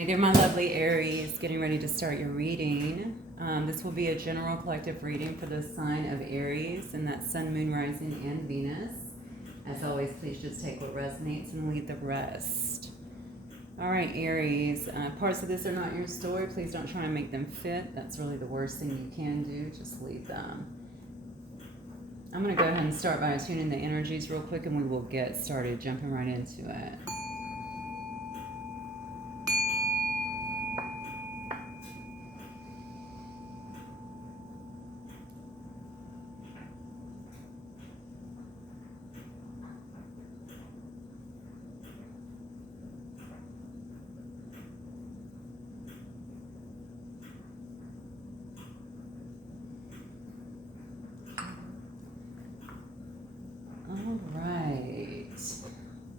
Hey there, my lovely Aries, getting ready to start your reading. This will be a general collective reading for the sign of Aries, and that's Sun, Moon, Rising, and Venus. As always, please just take what resonates and leave the rest. All right, Aries, parts of this are not your story. Please don't try and make them fit. That's really the worst thing you can do. Just leave them. I'm going to go ahead and start by attuning the energies real quick, and we will get started, jumping right into it.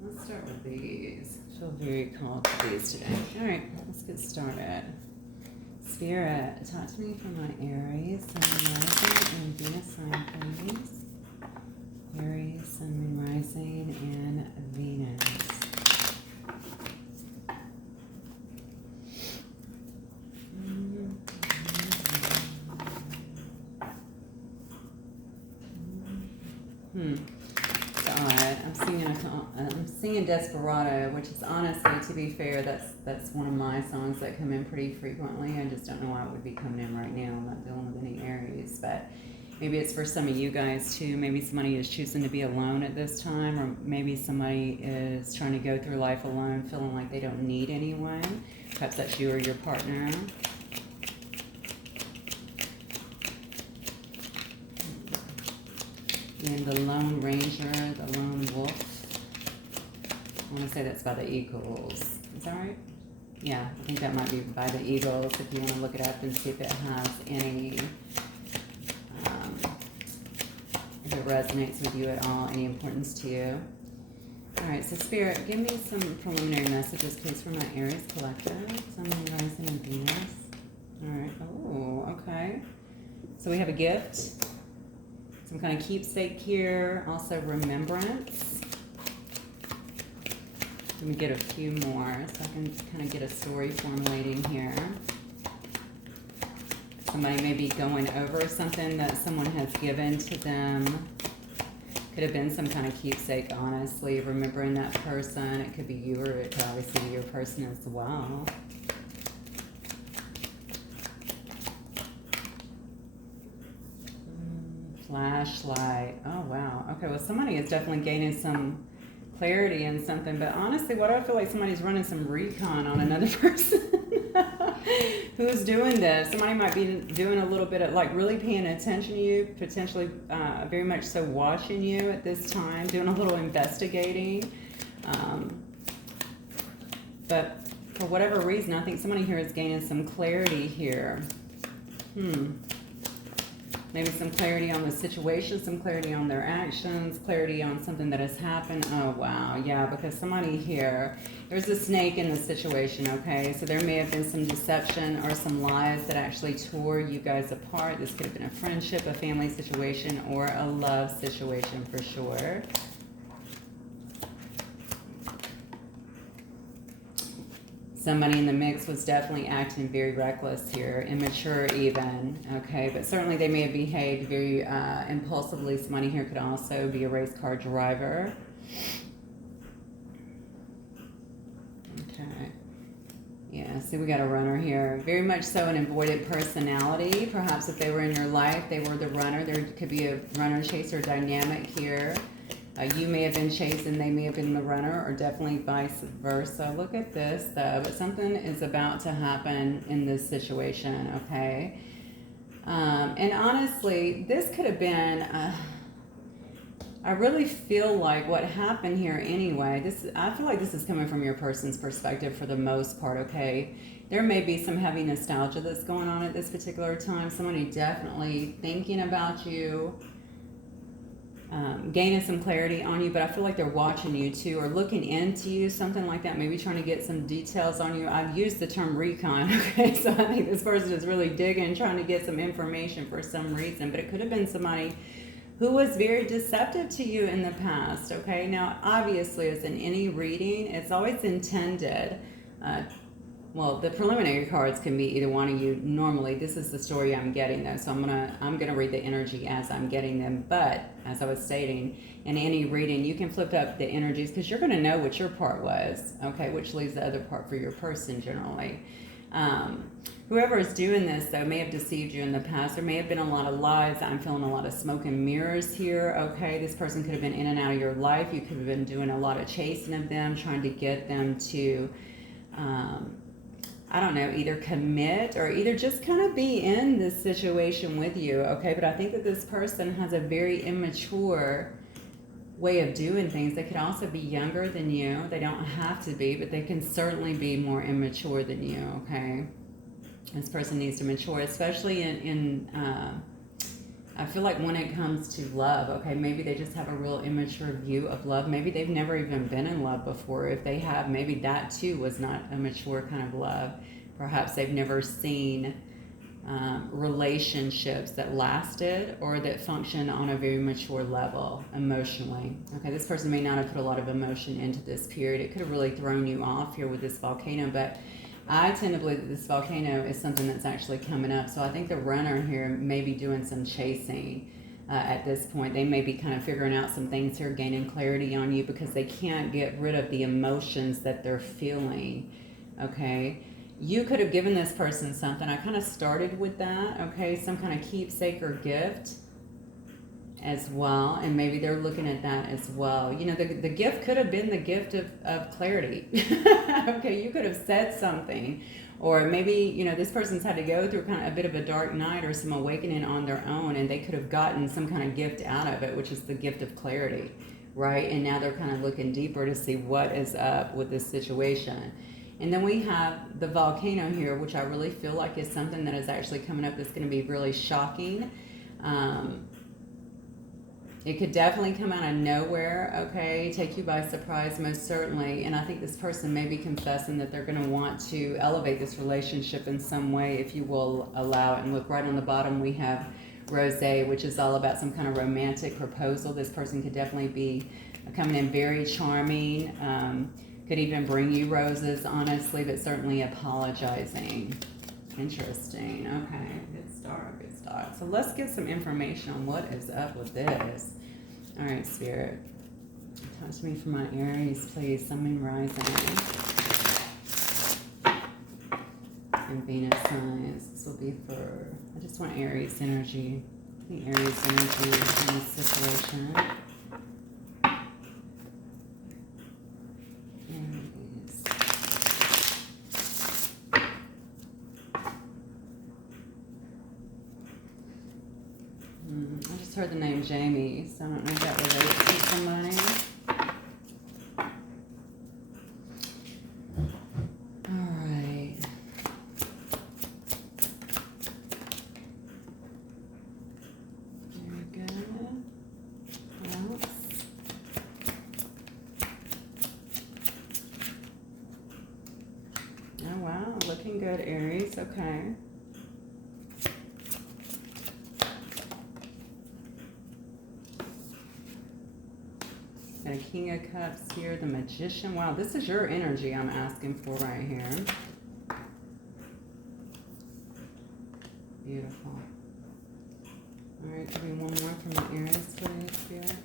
Let's start with these. I feel very called to these today. All right, let's get started. Spirit, talk to me from my Aries, Sun, Moon, Rising, and Venus sign, please. Aries, Sun, Moon, Rising, and Venus. I'm singing Desperado, which is honestly, to be fair, that's one of my songs that come in pretty frequently. I just don't know why it would be coming in right now. I'm not dealing with any Aries, but maybe it's for some of you guys too. Maybe somebody is choosing to be alone at this time, or maybe somebody is trying to go through life alone, feeling like they don't need anyone. Perhaps that's you or your partner. And the Lone Ranger, the Lone Wolf. I want to say that's by the Eagles. Is that right? Yeah, I think that might be by the Eagles if you want to look it up and see if it has any, if it resonates with you at all, any importance to you. All right, so Spirit, give me some preliminary messages, please, for my Aries collective. Sun, Moon, Rising, and Venus. All right. Oh, okay. So we have a gift, some kind of keepsake here, also remembrance. Let me get a few more so I can kind of get a story formulating here. Somebody may be going over something that someone has given to them. Could have been some kind of keepsake, honestly, remembering that person. It could be you, or it could obviously be your person as well. Flashlight. Oh, wow. Okay, well, somebody is definitely gaining some clarity in something, but honestly, what do I feel like somebody's running some recon on another person who's doing this. Somebody might be doing a little bit of, like, really paying attention to you, potentially very much so watching you at this time, doing a little investigating. But for whatever reason, I think somebody here is gaining some clarity here. Maybe some clarity on the situation, some clarity on their actions, clarity on something that has happened. Oh, wow. Yeah, because somebody here, there's a snake in the situation, okay? So there may have been some deception or some lies that actually tore you guys apart. This could have been a friendship, a family situation, or a love situation for sure. Somebody in the mix was definitely acting very reckless here, immature even, okay? But certainly they may have behaved very impulsively. Somebody here could also be a race car driver. Okay. Yeah, see, we got a runner here. Very much so an avoidant personality. Perhaps if they were in your life, they were the runner. There could be a runner-chaser dynamic here. You may have been chasing, they may have been the runner, or definitely vice versa. Look at this, though. But something is about to happen in this situation, okay? And honestly, this could have been... I really feel like what happened here anyway, I feel like this is coming from your person's perspective for the most part, okay? There may be some heavy nostalgia that's going on at this particular time. Somebody definitely thinking about you, gaining some clarity on you, but I feel like they're watching you too, or looking into you, something like that, maybe trying to get some details on you. I've used the term recon, okay, so I think this person is really digging, trying to get some information for some reason, but it could have been somebody who was very deceptive to you in the past, okay? Now, obviously, as in any reading, it's always intended Well, the preliminary cards can be either one of you. Normally, this is the story I'm getting though, so I'm gonna read the energy as I'm getting them. But as I was stating, in any reading, you can flip up the energies because you're gonna know what your part was, okay, which leaves the other part for your person generally. Whoever is doing this though may have deceived you in the past. There may have been a lot of lies. I'm feeling a lot of smoke and mirrors here. Okay, this person could have been in and out of your life. You could have been doing a lot of chasing of them, trying to get them to I don't know, either commit or either just kind of be in this situation with you, okay? But I think that this person has a very immature way of doing things. They could also be younger than you. They don't have to be, but they can certainly be more immature than you, okay? This person needs to mature, especially I feel like when it comes to love, okay, maybe they just have a real immature view of love. Maybe they've never even been in love before. If they have, maybe that too was not a mature kind of love. Perhaps they've never seen relationships that lasted or that function on a very mature level emotionally. Okay, this person may not have put a lot of emotion into this period. It could have really thrown you off here with this volcano, but I tend to believe that this volcano is something that's actually coming up. So I think the runner here may be doing some chasing at this point. They may be kind of figuring out some things here, gaining clarity on you because they can't get rid of the emotions that they're feeling, okay? You could have given this person something. I kind of started with that, okay? Some kind of keepsake or gift as well, and maybe they're looking at that as well. You know, the gift could have been the gift of clarity. Okay, you could have said something, or maybe, you know, this person's had to go through kind of a bit of a dark night or some awakening on their own, and they could have gotten some kind of gift out of it, which is the gift of clarity, right? And now they're kind of looking deeper to see what is up with this situation. And then we have the volcano here, which I really feel like is something that is actually coming up that's going to be really shocking. It could definitely come out of nowhere, okay, take you by surprise, most certainly. And I think this person may be confessing that they're going to want to elevate this relationship in some way, if you will allow it. And look, right on the bottom we have Rosé, which is all about some kind of romantic proposal. This person could definitely be coming in very charming, could even bring you roses, honestly, but certainly apologizing. Interesting. Okay, good start, good start. So let's get some information on what is up with this. All right, Spirit, talk to me for my Aries, please. Sun, Moon, Rising, and Venus signs. This will be for, I just want Aries energy. The Aries energy in this situation. I just heard the name Jamie, so I don't know if that relates to somebody. Alright. Very good. What else? Oh wow, looking good, Aries. Okay. Got a King of Cups here, the Magician. Wow, this is your energy I'm asking for right here. Beautiful. All right, give me one more from the Aries, please, Spirit.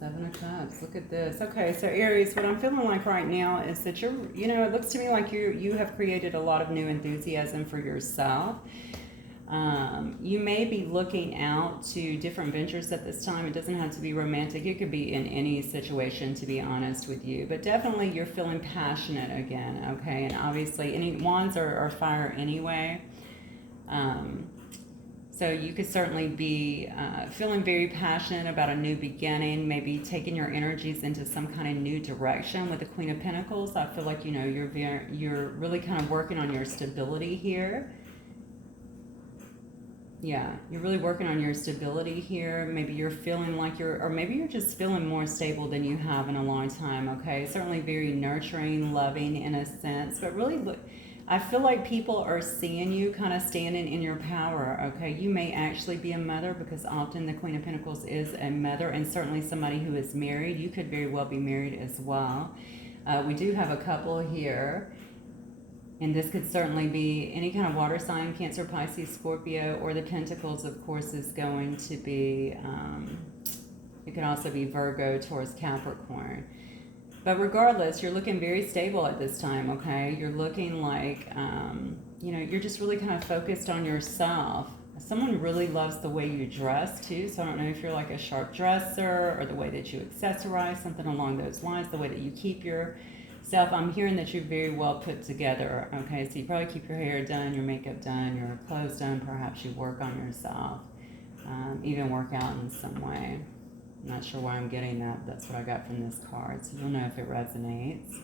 Seven of Cups. Look at this. Okay, so Aries, what I'm feeling like right now is that you're, you know, it looks to me like you have created a lot of new enthusiasm for yourself. You may be looking out to different ventures at this time. It doesn't have to be romantic. It could be in any situation, to be honest with you. But definitely you're feeling passionate again, okay? And obviously, any wands are fire anyway. So you could certainly be feeling very passionate about a new beginning, maybe taking your energies into some kind of new direction. With the Queen of Pentacles, I feel like, you know, you're really kind of working on your stability here. Yeah, you're really working on your stability here. Maybe you're feeling like or maybe you're just feeling more stable than you have in a long time, okay? Certainly very nurturing, loving in a sense, but really, I feel like people are seeing you kind of standing in your power, okay? You may actually be a mother, because often the Queen of Pentacles is a mother, and certainly somebody who is married. You could very well be married as well. We do have a couple here, and this could certainly be any kind of water sign, Cancer, Pisces, Scorpio, or the Pentacles, of course, is going to be, it could also be Virgo, Taurus, Capricorn. But regardless, you're looking very stable at this time, okay? You're looking like, you know, you're just really kind of focused on yourself. Someone really loves the way you dress, too. So I don't know if you're like a sharp dresser, or the way that you accessorize, something along those lines, the way that you keep yourself. I'm hearing that you're very well put together, okay? So you probably keep your hair done, your makeup done, your clothes done. Perhaps you work on yourself, even work out in some way. I'm not sure why I'm getting that. That's what I got from this card, so you'll know if it resonates.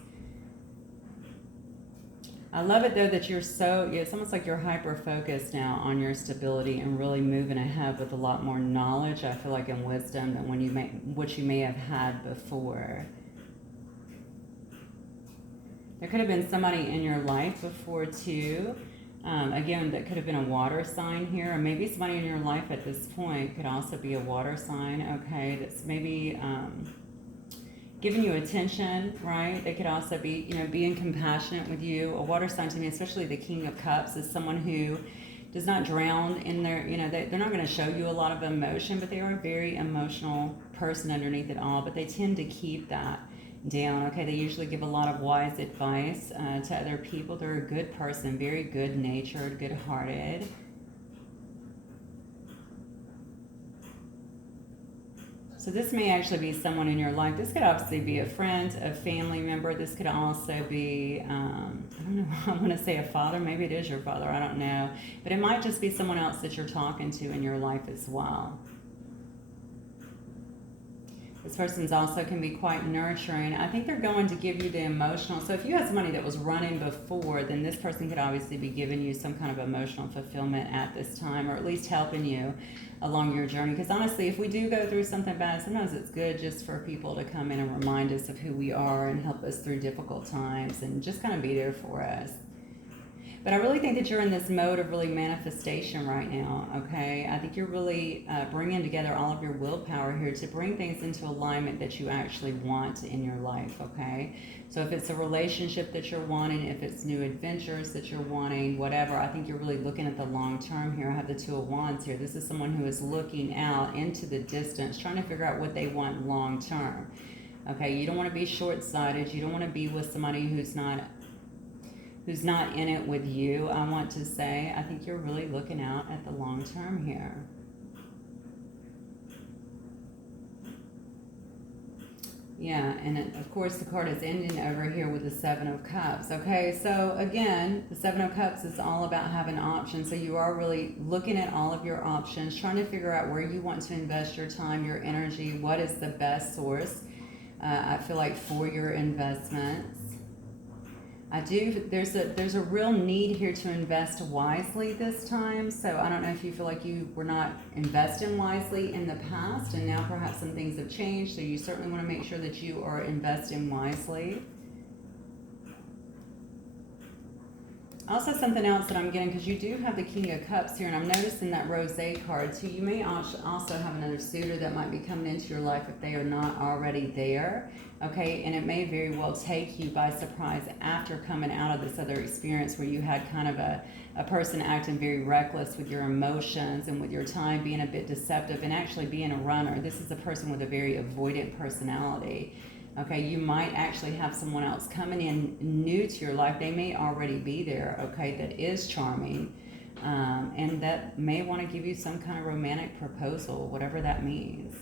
I love it, though, that you're so, it's almost like you're hyper-focused now on your stability and really moving ahead with a lot more knowledge, I feel like, and wisdom than when what you may have had before. There could have been somebody in your life before, too. Again, that could have been a water sign here, or maybe somebody in your life at this point could also be a water sign, okay, that's maybe giving you attention, right? They could also be, you know, being compassionate with you. A water sign to me, especially the King of Cups, is someone who does not drown in their, you know, they're not going to show you a lot of emotion, but they are a very emotional person underneath it all, but they tend to keep that down, okay? They usually give a lot of wise advice to other people. They're a good person, very good-natured, good-hearted. So this may actually be someone in your life. This could obviously be a friend, a family member. This could also be, I don't know, I want to say a father. Maybe it is your father. I don't know. But it might just be someone else that you're talking to in your life as well. This person's also can be quite nurturing. I think they're going to give you the emotional. So if you had somebody that was running before, then this person could obviously be giving you some kind of emotional fulfillment at this time, or at least helping you along your journey. Because honestly, if we do go through something bad, sometimes it's good just for people to come in and remind us of who we are and help us through difficult times and just kind of be there for us. But I really think that you're in this mode of really manifestation right now, okay? I think you're really bringing together all of your willpower here to bring things into alignment that you actually want in your life, okay? So if it's a relationship that you're wanting, if it's new adventures that you're wanting, whatever, I think you're really looking at the long term here. I have the Two of Wands here. This is someone who is looking out into the distance, trying to figure out what they want long term, okay? You don't want to be short-sighted. You don't want to be with somebody who's not in it with you, I want to say. I think you're really looking out at the long term here. Yeah, and of course the card is ending over here with the Seven of Cups. Okay, so again, the Seven of Cups is all about having options. So you are really looking at all of your options, trying to figure out where you want to invest your time, your energy, what is the best source, I feel like, for your investments. There's a real need here to invest wisely this time. So I don't know if you feel like you were not investing wisely in the past, and now perhaps some things have changed. So you certainly want to make sure that you are investing wisely. Also, something else that I'm getting, because you do have the King of Cups here, and I'm noticing that Rosé card too. You may also have another suitor that might be coming into your life if they are not already there, okay? And it may very well take you by surprise after coming out of this other experience where you had kind of a person acting very reckless with your emotions and with your time, being a bit deceptive and actually being a runner. This is a person with a very avoidant personality. Okay, you might actually have someone else coming in new to your life. They may already be there, okay, that is charming, and that may want to give you some kind of romantic proposal, whatever that means.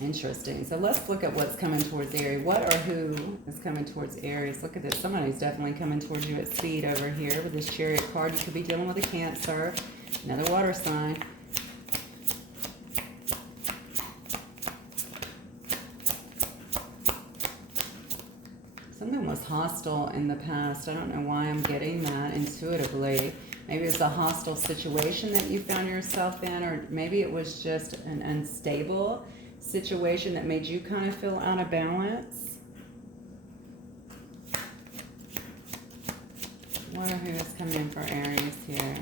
Interesting. So let's look at what's coming towards Aries. What or who is coming towards Aries? Look at this. Somebody's definitely coming towards you at speed over here with this Chariot card. You could be dealing with a Cancer, another water sign. Something was hostile in the past. I don't know why I'm getting that intuitively. Maybe it's a hostile situation that you found yourself in, or maybe it was just an unstable situation that made you kind of feel out of balance. What or who is coming in for Aries here?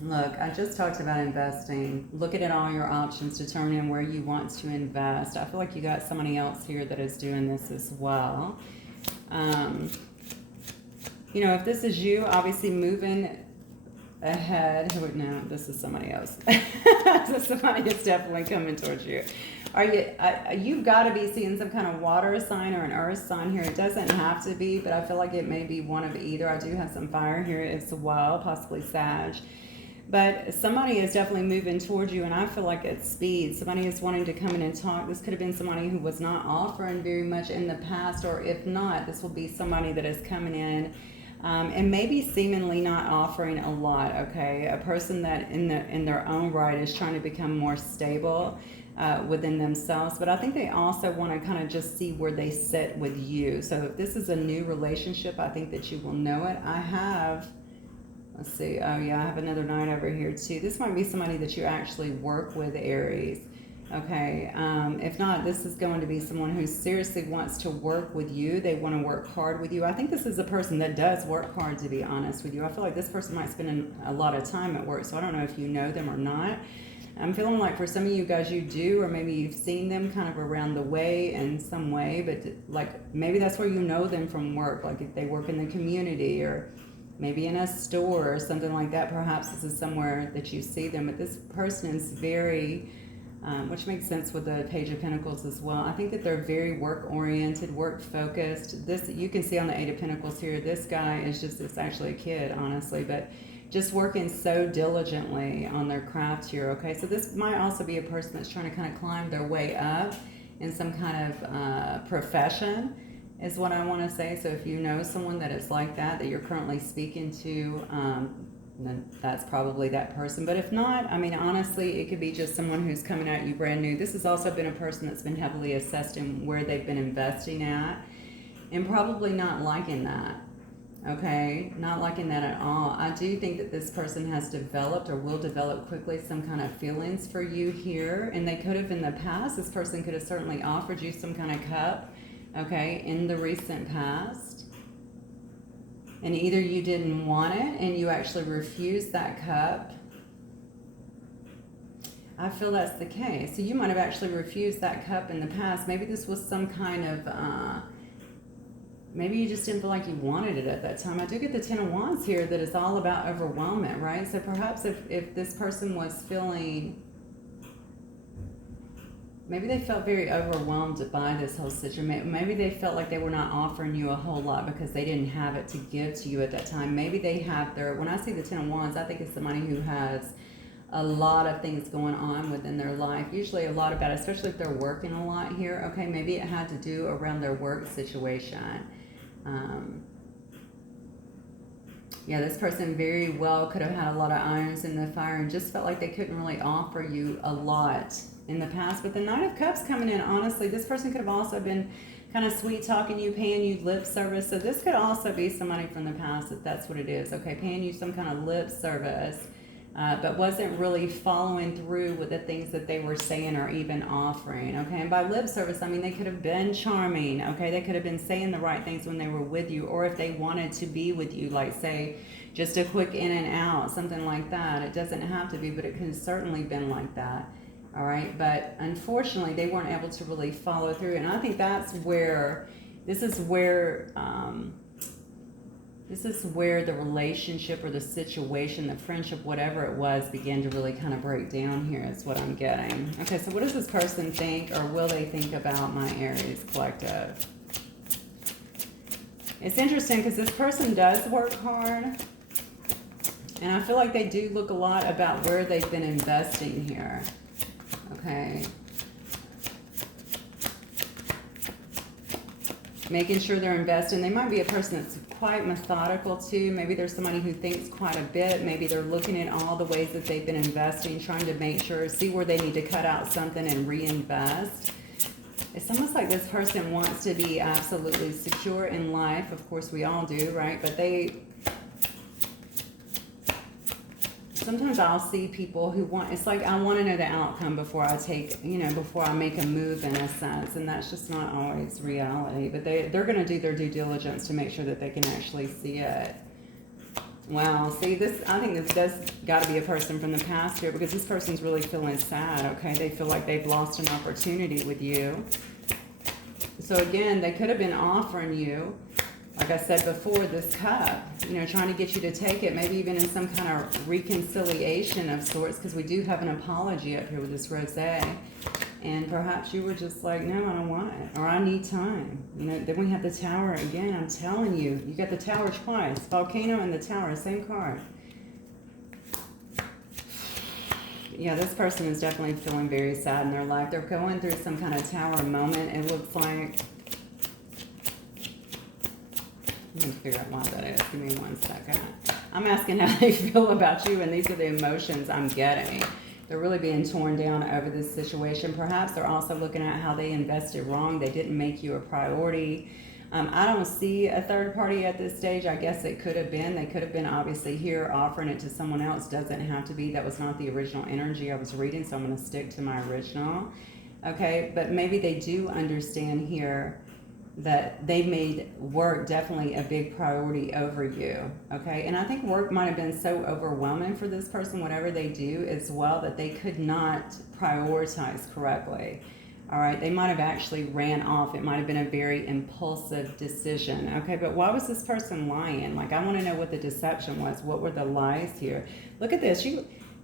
Look, I just talked about investing. Looking at all your options, determining where you want to invest. I feel like you got somebody else here that is doing this as well. You know, if this is you, obviously moving ahead. No, this is somebody else. So somebody is definitely coming towards you. Are you? You've got to be seeing some kind of water sign or an earth sign here. It doesn't have to be, but I feel like it may be one of either. I do have some fire here as well, possibly Sag. But somebody is definitely moving towards you, and I feel like it's speed. Somebody is wanting to come in and talk. This could have been somebody who was not offering very much in the past, or if not, this will be somebody that is coming in and maybe seemingly not offering a lot, okay? A person that in their own right is trying to become more stable within themselves, but I think they also want to kind of just see where they sit with you. So if this is a new relationship, I think that you will know it. Let's see. Oh, yeah, I have another 9 over here, too. This might be somebody that you actually work with, Aries. Okay. If not, this is going to be someone who seriously wants to work with you. They want to work hard with you. I think this is a person that does work hard, to be honest with you. I feel like this person might spend a lot of time at work, so I don't know if you know them or not. I'm feeling like for some of you guys you do, or maybe you've seen them kind of around the way in some way, but like maybe that's where you know them from work, like if they work in the community or maybe in a store or something like that. Perhaps this is somewhere that you see them, but this person is very, which makes sense with the Page of Pentacles as well. I think that they're very work-oriented, work-focused. This, you can see on the 8 of Pentacles here, this guy is just, it's actually a kid, honestly, but just working so diligently on their craft here, okay? So this might also be a person that's trying to kind of climb their way up in some kind of profession, is what I want to say. So if you know someone that is like that you're currently speaking to, then that's probably that person. But if not, I mean, honestly, it could be just someone who's coming at you brand new. This has also been a person that's been heavily assessed in where they've been investing at, and probably not liking that. Okay, not liking that at all. I do think that this person has developed or will develop quickly some kind of feelings for you here, and they could have in the past, this person could have certainly offered you some kind of cup, okay, in the recent past, and either you didn't want it and you actually refused that cup. I feel that's the case. So you might have actually refused that cup in the past. Maybe this was some kind of maybe you just didn't feel like you wanted it at that time. I do get the 10 of Wands here that is all about overwhelmment, right? So perhaps if this person was feeling, maybe they felt very overwhelmed by this whole situation. Maybe they felt like they were not offering you a whole lot because they didn't have it to give to you at that time. Maybe they have when I see the 10 of Wands, I think it's somebody who has a lot of things going on within their life. Usually a lot about it, especially if they're working a lot here. Okay, maybe it had to do around their work situation. Yeah, this person very well could have had a lot of irons in the fire and just felt like they couldn't really offer you a lot in the past. But the Knight of Cups coming in, honestly, this person could have also been kind of sweet talking you, paying you lip service. So this could also be somebody from the past, if that's what it is, okay, paying you some kind of lip service, but wasn't really following through with the things that they were saying or even offering, okay? And by lip service, I mean they could have been charming, okay? They could have been saying the right things when they were with you, or if they wanted to be with you, like say, just a quick in and out, something like that. It doesn't have to be, but it can certainly been like that, all right? But unfortunately, they weren't able to really follow through, and I think that's where, this is where the relationship or the situation, the friendship, whatever it was, began to really kind of break down here is what I'm getting. Okay, so what does this person think, or will they think about my Aries collective? It's interesting because this person does work hard, and I feel like they do look a lot about where they've been investing here. Okay. Making sure they're investing. They might be a person that's quite methodical too. Maybe there's somebody who thinks quite a bit. Maybe they're looking at all the ways that they've been investing, trying to make sure, see where they need to cut out something and reinvest. It's almost like this person wants to be absolutely secure in life. Of course, we all do, right? But sometimes I'll see people who want, it's like I want to know the outcome before I take, before I make a move in a sense. And that's just not always reality. But they're going to do their due diligence to make sure that they can actually see it. Wow, see this, I think this does got to be a person from the past here, because this person's really feeling sad, okay? They feel like they've lost an opportunity with you. So again, they could have been offering you, like I said before, this cup, trying to get you to take it, maybe even in some kind of reconciliation of sorts, because we do have an apology up here with this rosé. And perhaps you were just like, no, I don't want it, or I need time. Then we have the Tower again. I'm telling you, you got the Tower twice. Volcano and the Tower, same card. Yeah, this person is definitely feeling very sad in their life. They're going through some kind of Tower moment, it looks like. Let me figure out why that is. Give me 1 second. I'm asking how they feel about you, and these are the emotions I'm getting. They're really being torn down over this situation. Perhaps they're also looking at how they invested wrong. They didn't make you a priority. I don't see a third party at this stage. I guess it could have been. They could have been obviously here offering it to someone else. Doesn't have to be. That was not the original energy I was reading, so I'm going to stick to my original. Okay, but maybe they do understand here that they made work definitely a big priority over you, okay? And I think work might have been so overwhelming for this person, whatever they do as well, that they could not prioritize correctly, all right? They might have actually ran off. It might have been a very impulsive decision, okay? But why was this person lying? Like, I want to know what the deception was. What were the lies here? Look at this.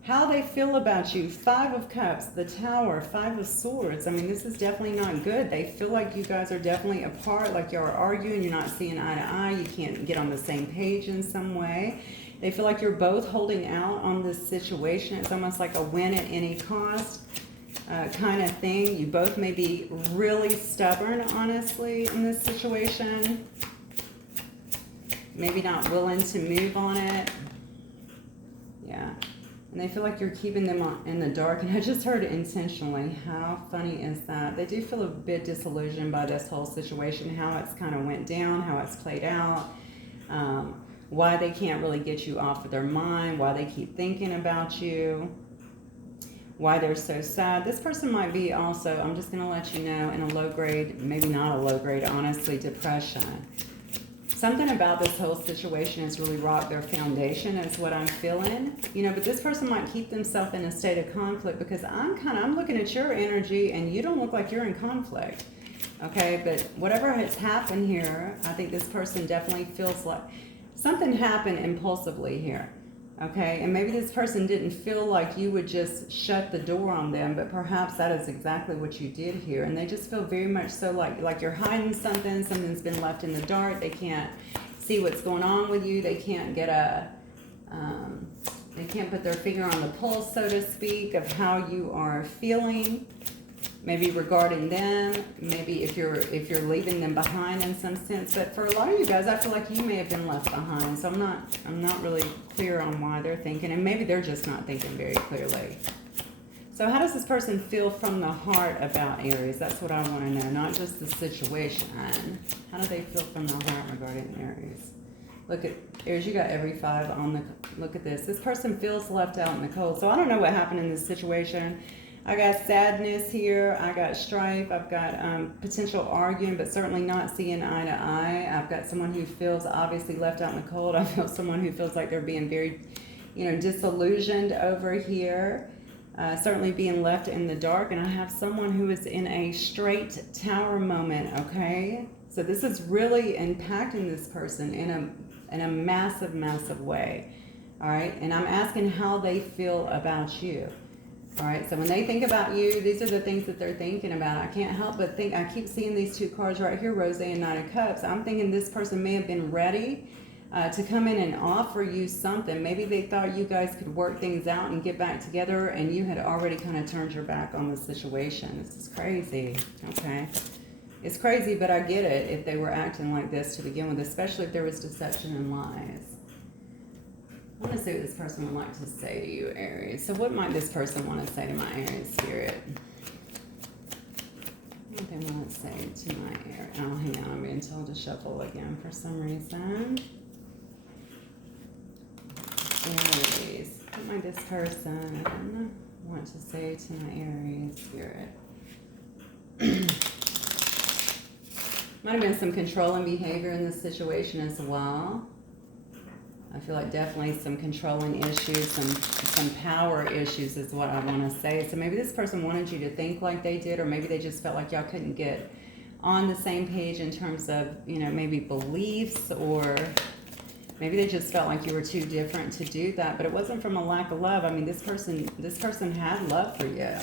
How they feel about you. 5 of Cups, the Tower, 5 of Swords. I mean, this is definitely not good. They feel like you guys are definitely apart, like you're arguing, you're not seeing eye to eye, you can't get on the same page in some way. They feel like you're both holding out on this situation. It's almost like a win at any cost kind of thing. You both may be really stubborn, honestly, in this situation. Maybe not willing to move on it. Yeah. And they feel like you're keeping them in the dark. And I just heard it intentionally. How funny is that? They do feel a bit disillusioned by this whole situation, how it's kind of went down, how it's played out, why they can't really get you off of their mind, why they keep thinking about you, why they're so sad. This person might be also, I'm just going to let you know, in a low grade, maybe not a low grade, honestly, depression. Something about this whole situation has really rocked their foundation, is what I'm feeling. But this person might keep themselves in a state of conflict, because I'm looking at your energy and you don't look like you're in conflict. Okay, but whatever has happened here, I think this person definitely feels like something happened impulsively here. Okay, and maybe this person didn't feel like you would just shut the door on them, but perhaps that is exactly what you did here. And they just feel very much so like you're hiding something, something's been left in the dark. They can't see what's going on with you. They can't get they can't put their finger on the pulse, so to speak, of how you are feeling. Maybe regarding them, maybe if you're leaving them behind in some sense. But for a lot of you guys, I feel like you may have been left behind. So I'm not really clear on why they're thinking, and maybe they're just not thinking very clearly. So how does this person feel from the heart about Aries? That's what I want to know, not just the situation. How do they feel from the heart regarding Aries? Look at Aries, you got every 5 on the, look at this. This person feels left out in the cold. So I don't know what happened in this situation. I got sadness here, I got strife, I've got potential arguing, but certainly not seeing eye to eye. I've got someone who feels obviously left out in the cold. I feel someone who feels like they're being very, disillusioned over here. Certainly being left in the dark. And I have someone who is in a straight Tower moment, okay? So this is really impacting this person in a massive, massive way, all right? And I'm asking how they feel about you. All right, so when they think about you, these are the things that they're thinking about. I can't help but think, I keep seeing these 2 cards right here, Rose and Knight of Cups. I'm thinking this person may have been ready to come in and offer you something. Maybe they thought you guys could work things out and get back together, and you had already kind of turned your back on the situation. This is crazy, okay? It's crazy, but I get it if they were acting like this to begin with, especially if there was deception and lies. I want to see what this person would like to say to you, Aries. So what might this person want to say to my Aries spirit? What Okay, well, let's say to my Aries. Oh, hang on. I'm being told to shuffle again for some reason. Aries. What might this person want to say to my Aries spirit? Might have been some controlling behavior in this situation as well. I feel like definitely some controlling issues, some power issues is what I want to say. So maybe this person wanted you to think like they did, or maybe they just felt like y'all couldn't get on the same page in terms of, you know, maybe beliefs, or maybe they just felt like you were too different to do that. But it wasn't from a lack of love. I mean, this person had love for you.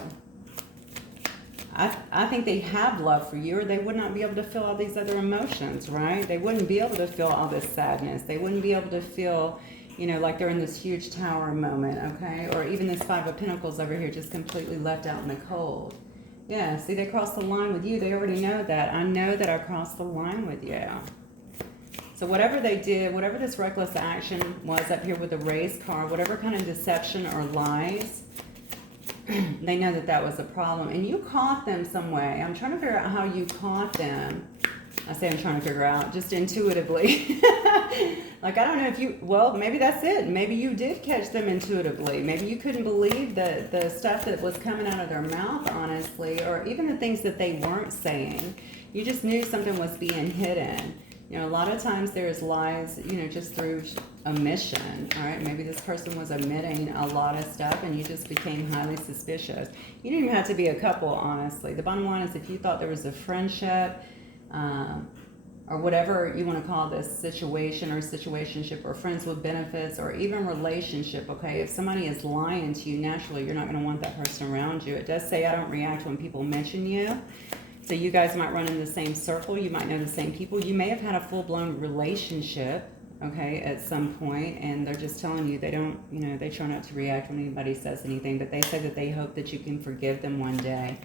I think they have love for you, or they would not be able to feel all these other emotions, right? They wouldn't be able to feel all this sadness. They wouldn't be able to feel, you know, like they're in this huge tower moment, okay? Or even this Five of Pentacles over here just completely left out in the cold. Yeah, see, they crossed the line with you. They already know that. I know that I crossed the line with you. So whatever they did, whatever this reckless action was up here with the race card, whatever kind of deception or lies, they know that that was a problem, and you caught them some way. I'm trying to figure out how you caught them. I say I'm trying to figure out just intuitively. Like, I don't know if you, well, maybe that's it. Maybe you did catch them intuitively. Maybe you couldn't believe the stuff that was coming out of their mouth, honestly, or even the things that they weren't saying. You just knew something was being hidden. You know, a lot of times there's lies, you know, just through omission, all right? Maybe this person was omitting a lot of stuff and you just became highly suspicious. You didn't even have to be a couple, honestly. The bottom line is, if you thought there was a friendship or whatever you want to call this situation or situationship, or friends with benefits, or even relationship, okay? If somebody is lying to you, naturally you're not going to want that person around you. It does say, I don't react when people mention you. So you guys might run in the same circle. You might know the same people. You may have had a full-blown relationship, okay, at some point, and they're just telling you they don't, you know, they try not to react when anybody says anything, but they say that they hope that you can forgive them one day.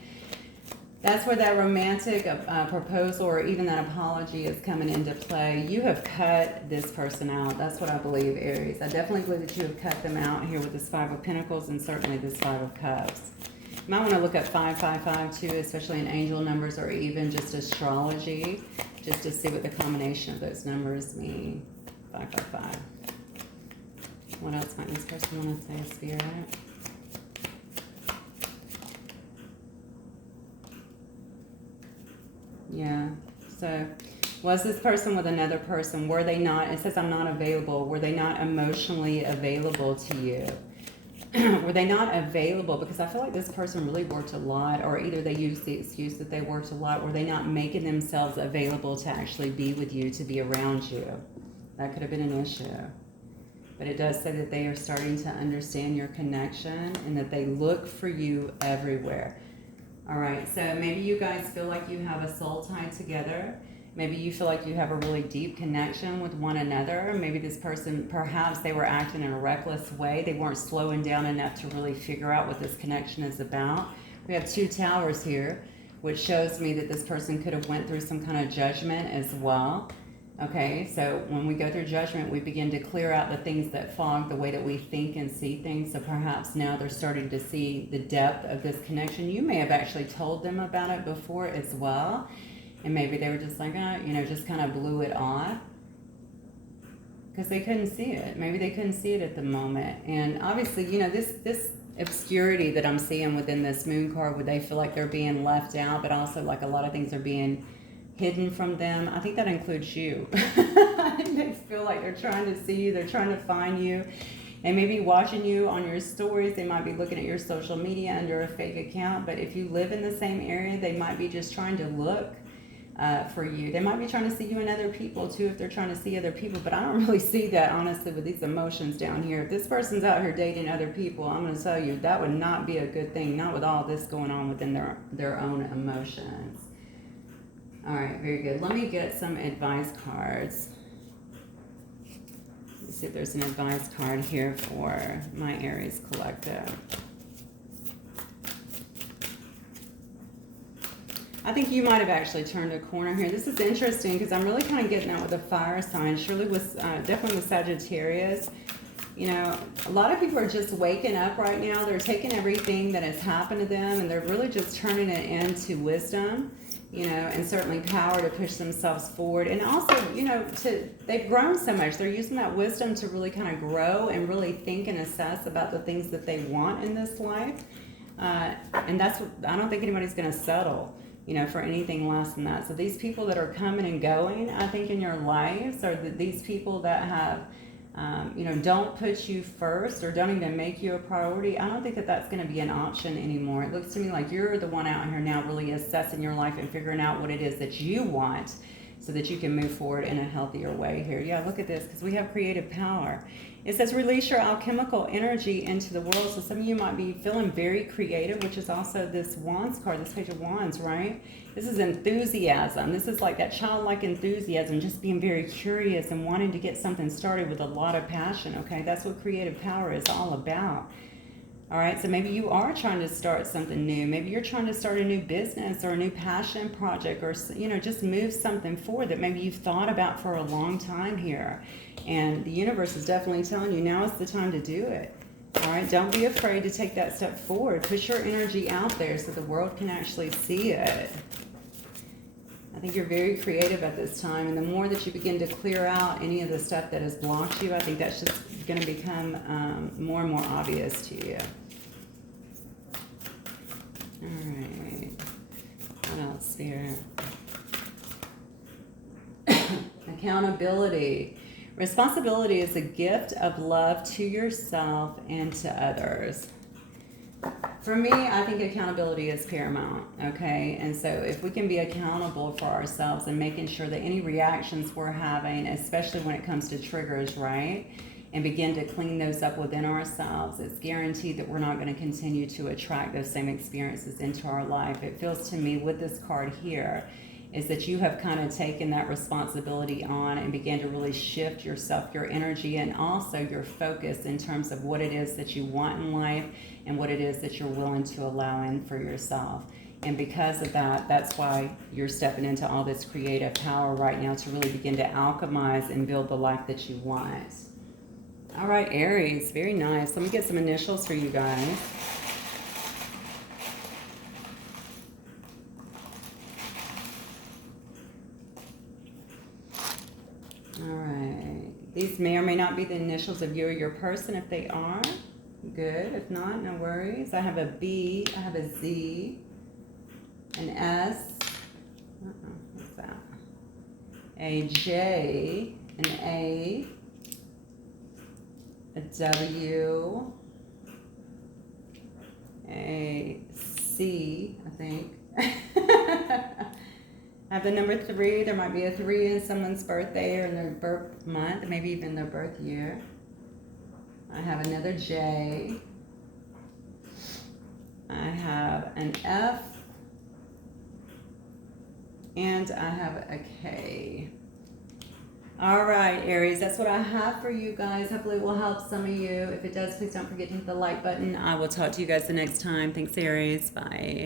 That's where that romantic proposal or even that apology is coming into play. You have cut this person out. That's what I believe, Aries. I definitely believe that you have cut them out here with this Five of Pentacles and certainly this Five of Cups. You might want to look at 555 too, especially in angel numbers or even just astrology, just to see what the combination of those numbers mean. 555. What else might this person want to say, Spirit? Yeah, so was this person with another person? Were they not, it says I'm not available, were they not emotionally available to you? Were they not available? Because I feel like this person really worked a lot, or either they used the excuse that they worked a lot. Were they not making themselves available to actually be with you, to be around you? That could have been an issue. But it does say that they are starting to understand your connection and that they look for you everywhere. All right, so maybe you guys feel like you have a soul tie together. Maybe you feel like you have a really deep connection with one another. Maybe this person, perhaps they were acting in a reckless way. They weren't slowing down enough to really figure out what this connection is about. We have two towers here, which shows me that this person could have went through some kind of judgment as well. Okay, so when we go through judgment, we begin to clear out the things that fog the way that we think and see things. So perhaps now they're starting to see the depth of this connection. You may have actually told them about it before as well. And maybe they were just like, you know, just kind of blew it off because they couldn't see it. Maybe they couldn't see it at the moment. And obviously, you know, this obscurity that I'm seeing within this moon card, would they feel like they're being left out, but also like a lot of things are being hidden from them. I think that includes you. I think they feel like they're trying to see you. They're trying to find you. They may be watching you on your stories. They might be looking at your social media under a fake account. But if you live in the same area, they might be just trying to look for you. They might be trying to see you in other people too, if they're trying to see other people, but I don't really see that, honestly, with these emotions down here. If this person's out here dating other people, I'm going to tell you that would not be a good thing, not with all this going on within their own emotions. All right, very good. Let me get some advice cards. Let's see if there's an advice card here for my Aries collective. I think you might have actually turned a corner here. This is interesting because I'm really kind of getting that with a fire sign. Surely with, definitely with Sagittarius. You know, a lot of people are just waking up right now. They're taking everything that has happened to them and they're really just turning it into wisdom. and certainly power to push themselves forward. And also, they've grown so much. They're using that wisdom to really kind of grow and really think and assess about the things that they want in this life. And that's what, I don't think anybody's going to settle, for anything less than that. So these people that are coming and going, I think, in your lives are these people that have, don't put you first or don't even make you a priority. I don't think that that's going to be an option anymore. It looks to me like you're the one out here now really assessing your life and figuring out what it is that you want so that you can move forward in a healthier way here. Yeah, look at this, because we have creative power. It says release your alchemical energy into the world. So some of you might be feeling very creative, which is also this Wands card, this Page of Wands, right? This is enthusiasm. This is like that childlike enthusiasm, just being very curious and wanting to get something started with a lot of passion, okay? That's what creative power is all about. All right, so maybe you are trying to start something new. Maybe you're trying to start a new business or a new passion project, or, just move something forward that maybe you've thought about for a long time here. And the universe is definitely telling you now is the time to do it. All right, don't be afraid to take that step forward. Push your energy out there so the world can actually see it. I think you're very creative at this time, and the more that you begin to clear out any of the stuff that has blocked you, I think that's just going to become more and more obvious to you. All right. What else here? Accountability. Responsibility is a gift of love to yourself and to others. For me, I think accountability is paramount, okay? And so if we can be accountable for ourselves and making sure that any reactions we're having, especially when it comes to triggers, right, and begin to clean those up within ourselves, it's guaranteed that we're not going to continue to attract those same experiences into our life. It feels to me with this card here is that you have kind of taken that responsibility on and began to really shift yourself, your energy, and also your focus in terms of what it is that you want in life and what it is that you're willing to allow in for yourself. And because of that, that's why you're stepping into all this creative power right now to really begin to alchemize and build the life that you want. All right, Aries, very nice. Let me get some initials for you guys. All right. These may or may not be the initials of you or your person. If they are, good. If not, no worries. I have a B, I have a Z, an S, what's that? A J, an A, a W, a C, I think. I have the number 3. There might be a 3 in someone's birthday or in their birth month, maybe even their birth year. I have another J. I have an F. And I have a K. All right, Aries, that's what I have for you guys. Hopefully it will help some of you. If it does, please don't forget to hit the like button. I will talk to you guys the next time. Thanks, Aries. Bye.